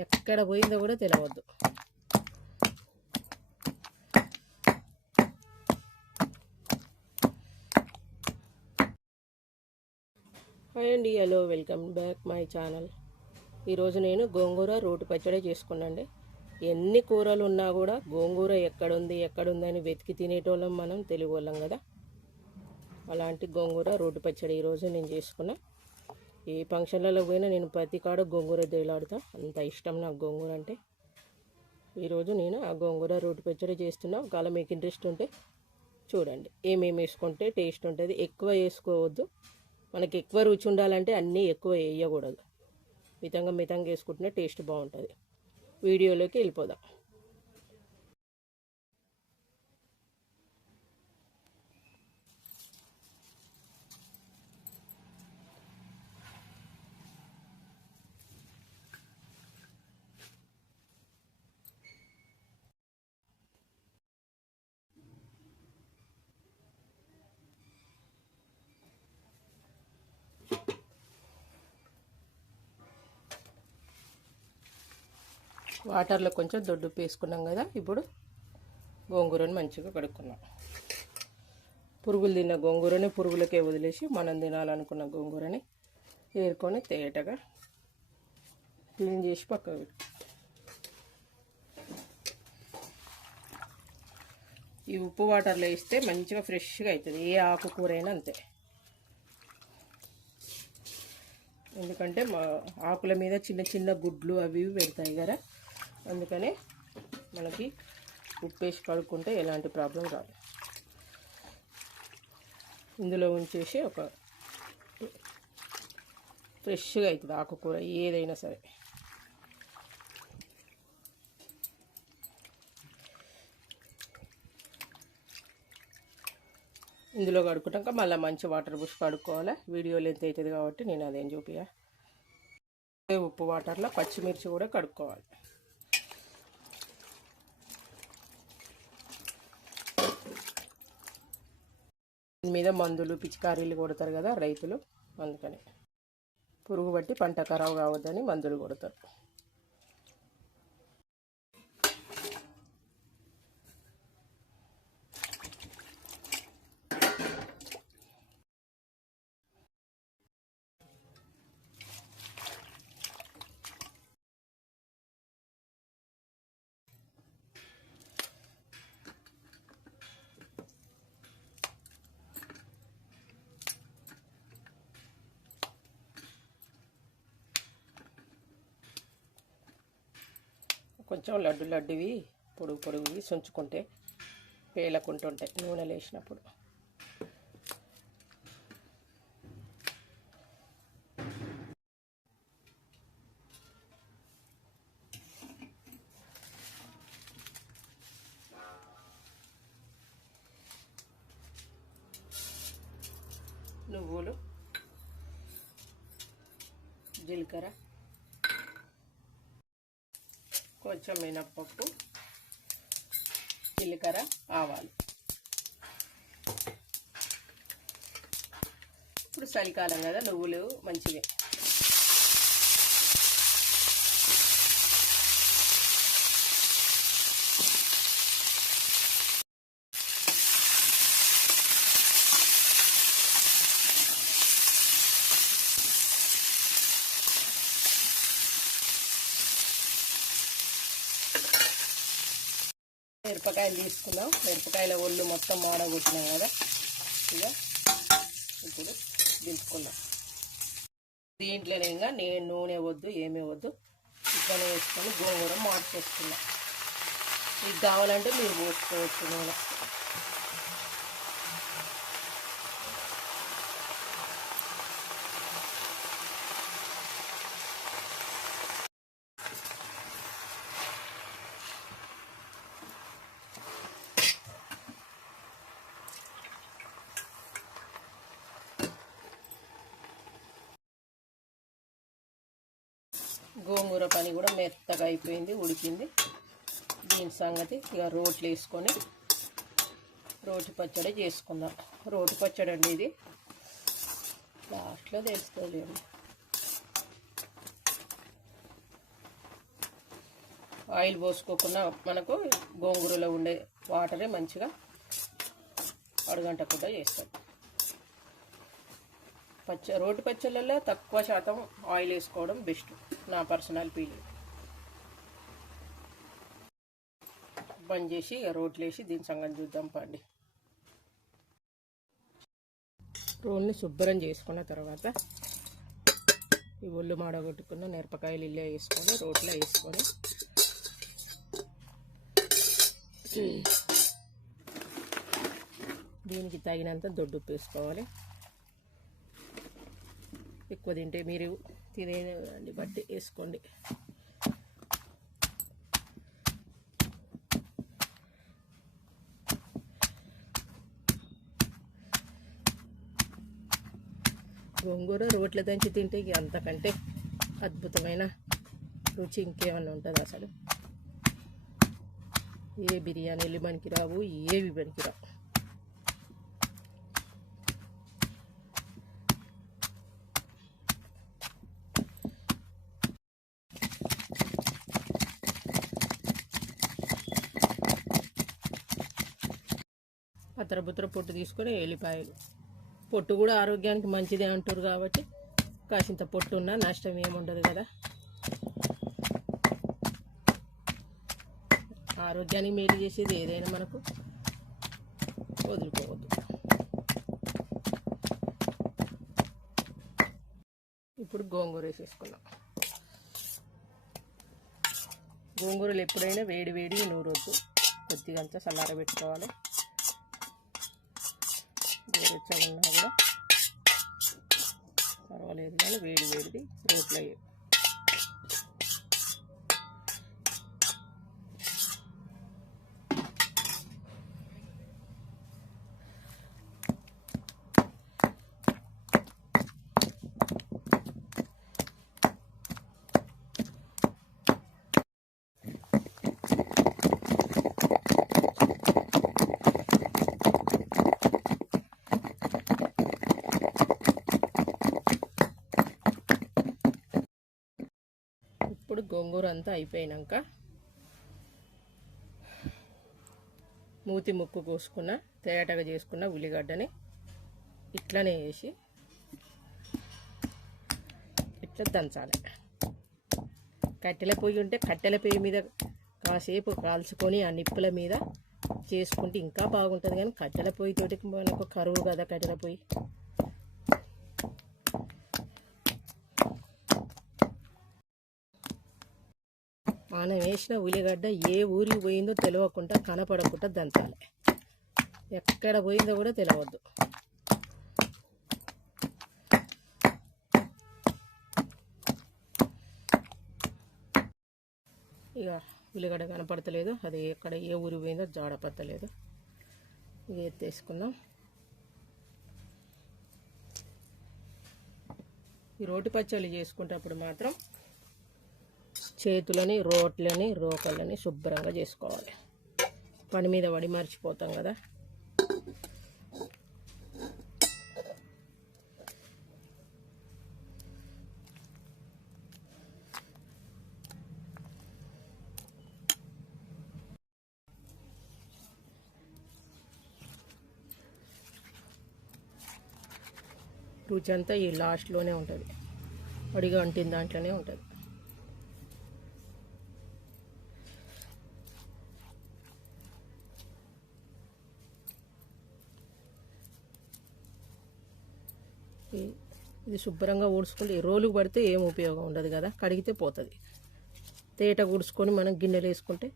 ఎక్కడ పోయిందో కూడా తెలియవద్దు హాయ్ అండి hello welcome back my channel. ఈరోజు నేను గోంగూర రోటి పచ్చడి చేసుకున్నాండి. ఎన్ని కూరలు ఉన్నా కూడా గోంగూర ఎక్కడుంది ఎక్కడుంది అని వెతికి తినేటోళ్ళం మనం తెలుగు వాళ్ళం కదా. అలాంటి గోంగూర రోటి పచ్చడి ఈరోజు నేను చేసుకున్నా. ఏ ఫంక్షన్లలో పోయినా నేను ప్రతి కాడ గోంగూర దేలాడుతా అంత ఇష్టం నాకు గోంగూర అంటే. ఈరోజు నేను ఆ గోంగూర రోటి పచ్చడి చేస్తున్నా. ఒకవేళ మీకు ఇంట్రెస్ట్ ఉంటే చూడండి. ఏమేమి వేసుకుంటే టేస్ట్ ఉంటుంది. ఎక్కువ వేసుకోవద్దు. మనకి ఎక్కువ రుచి ఉండాలంటే అన్నీ ఎక్కువ వేయకూడదు. మితంగా మితంగా వేసుకుంటేనే టేస్ట్ బాగుంటుంది. వీడియోలోకి వెళ్ళిపోదాం. వాటర్లో కొంచెం దొడ్డు వేసుకున్నాం కదా ఇప్పుడు గోంగూరని మంచిగా కడుక్కున్నాం. పురుగులు తిన్న గోంగూరని పురుగులకే వదిలేసి మనం తినాలనుకున్న గోంగూరని ఏరుకొని తేటగా క్లీన్ చేసి పక్కకు పెట్టు. ఈ ఉప్పు వాటర్లో వేస్తే మంచిగా ఫ్రెష్గా అవుతుంది ఏ ఆకుకూర అయినా అంతే. ఎందుకంటే మా ఆకుల మీద చిన్న చిన్న గుడ్లు అవి ఇవి పెడతాయి కదా అందుకనే మనకి ఉప్పు వేసి కడుక్కుంటే ఎలాంటి ప్రాబ్లం రాదు. ఇందులో ఉంచేసి ఒక ఫ్రెష్గా అవుతుంది ఆకుకూర ఏదైనా సరే. ఇందులో కడుక్కుంటాక మళ్ళీ మంచి వాటర్ పోసి కడుక్కోవాలి? వీడియో లెంత్ అవుతుంది కాబట్టి నేను అదేం చూపియా ఉప్పు వాటర్లో పచ్చిమిర్చి కూడా కడుక్కోవాలి. మీద మందులు పిచికారీలు కొడతారు కదా రైతులు. అందుకని పురుగు బట్టి పంట ఖరాబ్ కావద్దని మందులు కొడతారు. కొంచెం లడ్డు లడ్డువి పొడుగు పొడుగువి సుంచుకుంటే పేలకుంటుంటాయి నూనెలు వేసినప్పుడు నువ్వులు జీలకర్ర కొంచెం మినప్పప్పు జీలకర్ర ఆవాలు. ఇప్పుడు చలికాలం కదా నువ్వులు మంచివే. మిరపకాయలు తీసుకున్నాం. మిరపకాయల ఒళ్ళు మొత్తం మాడగొట్టినాం కదా. ఇక ఇప్పుడు దింపుకున్నాం దీంట్లోనే ఇంకా నేను నూనె వద్దు ఏమీ వద్దు. ఇట్లనే వేసుకొని గోంగూర మార్చేసుకున్నాం. మీకు కావాలంటే మీరు పోసుకోవచ్చు నూనె. గోంగూర పని కూడా మెత్తగా అయిపోయింది ఉడికింది. దీని సంగతి ఇక రోట్లు వేసుకొని రోటి పచ్చడి చేసుకుందాం. రోటి పచ్చడి అండి ఇది. లాస్ట్లో తెలుసుకోలేము ఆయిల్ పోసుకోకుండా మనకు గోంగూరలో ఉండే వాటరే మంచిగా అడుగంటకుండా చేస్తాం. పచ్చ రోటి పచ్చళ్ళల్లో తక్కువ శాతం ఆయిల్ వేసుకోవడం బెస్ట్ నా పర్సనల్ ఫీలింగ్ బంద్ చేసి రోట్లు వేసి దీని సంగతి చూద్దాం పండి. రోల్ని శుభ్రం చేసుకున్న తర్వాత ఈ ఒళ్ళు మాడగొట్టుకున్న మిరపకాయలు ఇల్లే వేసుకొని రోట్లో వేసుకొని. దీనికి తగినంత దొడ్డు ఉప్పు వేసుకోవాలి. ఎక్కువ తింటే మీరు తినేదాన్ని బట్టి వేసుకోండి. గోంగూర రోట్ల దంచి తింటే ఇక అంతకంటే అద్భుతమైన రుచి ఇంకేమన్నా ఉంటుంది అసలు? ఏ బిర్యానీలు మనకి రావు ఏవి పనికిరావు అతరబుత్తర పొట్టు తీసుకొని ఎల్లిపాయలు. పొట్టు కూడా ఆరోగ్యానికి మంచిదే అంటారు కాబట్టి కాసింత పొట్టు ఉన్నా నష్టం ఏముండదు కదా. ఆరోగ్యానికి మేలు చేసేది ఏదైనా మనకు వదులుకోవద్దు. ఇప్పుడు గోంగూర వేసేసుకున్నాం గోంగూరలు ఎప్పుడైనా వేడి వేడి నూరొద్దు. కొద్దిగా అంతా చల్లారబెట్టుకోవాలి గోరెచ్చగా ఉన్నా కూడా పర్వాలేదు కానీ వేడి వేడిది రోట్లో వేయ- ఇప్పుడు గోంగూర అంతా అయిపోయినాక మూతి ముక్కు కోసుకున్న తేటగా చేసుకున్న ఉల్లిగడ్డని ఇట్లనే వేసి ఇట్లా దంచాలి. కట్టెల పొయ్యి ఉంటే కట్టెల పొయ్యి మీద కాసేపు కాల్చుకొని ఆ నిప్పుల మీద చేసుకుంటే ఇంకా బాగుంటుంది. కానీ కట్టెల పొయ్యితోటి మనకు కరువు కదా కట్టెల పొయ్యి. మనం వేసిన ఉల్లిగడ్డ ఏ ఊరికి పోయిందో తెలియకుండా కనపడకుండా దంచాలి. ఎక్కడ పోయిందో కూడా తెలియవద్దు ఇక ఉల్లిగడ్డ కనపడతలేదు. అది ఎక్కడ ఏ ఊరి పోయిందో జాడపడతలేదు ఇక ఎత్తేసుకుందాం. ఈ రోటి పచ్చళ్ళు చేసుకునేటప్పుడు మాత్రం చేతులని రోట్లని రోకళ్ళని శుభ్రంగా చేసుకోవాలి. పని మీద పడి మర్చిపోతాం కదా. రుచి అంతా ఈ లాస్ట్లోనే ఉంటుంది. అడిగా అంటిన దాంట్లోనే ఉంటుంది. ఇది శుభ్రంగా ఊడ్చుకుంటే రోలుకు పడితే ఏం ఉపయోగం ఉండదు కదా కడిగితే పోతుంది. తేట ఊడ్చుకొని మనం గిన్నెలు వేసుకుంటే.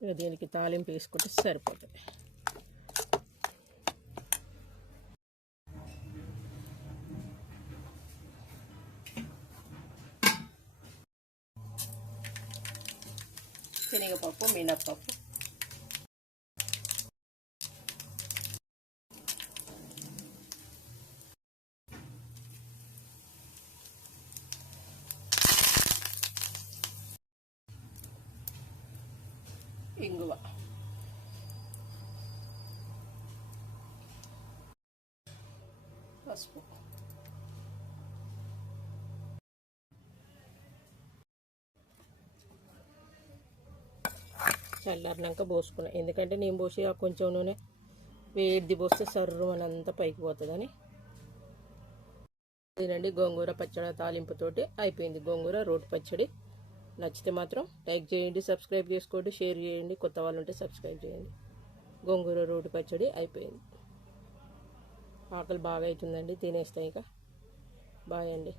ఇక దీనికి తాలింపు వేసుకుంటే సరిపోతుంది. శనగపప్పు మినప్పప్పు. ఇంగువ. పసుపు. చల్లారినాక పోసుకున్నాను ఎందుకంటే నేను పోసి ఆ కొంచెం నూనె వేడిది పోస్తే సర్రు అనంతా పైకి పోతుందని. తినండి గోంగూర పచ్చడి తాలింపుతోటి అయిపోయింది. గోంగూర రోటి పచ్చడి. నచ్చితే మాత్రం లైక్ చేయండి సబ్స్క్రైబ్ చేసుకోండి షేర్ చేయండి కొత్త వాళ్ళు ఉంటే సబ్స్క్రైబ్ చేయండి. గోంగూర రోటి పచ్చడి అయిపోయింది. ఆకలి బాగా అవుతుందండి తినేస్తాయి ఇక. బాయ్ అండి.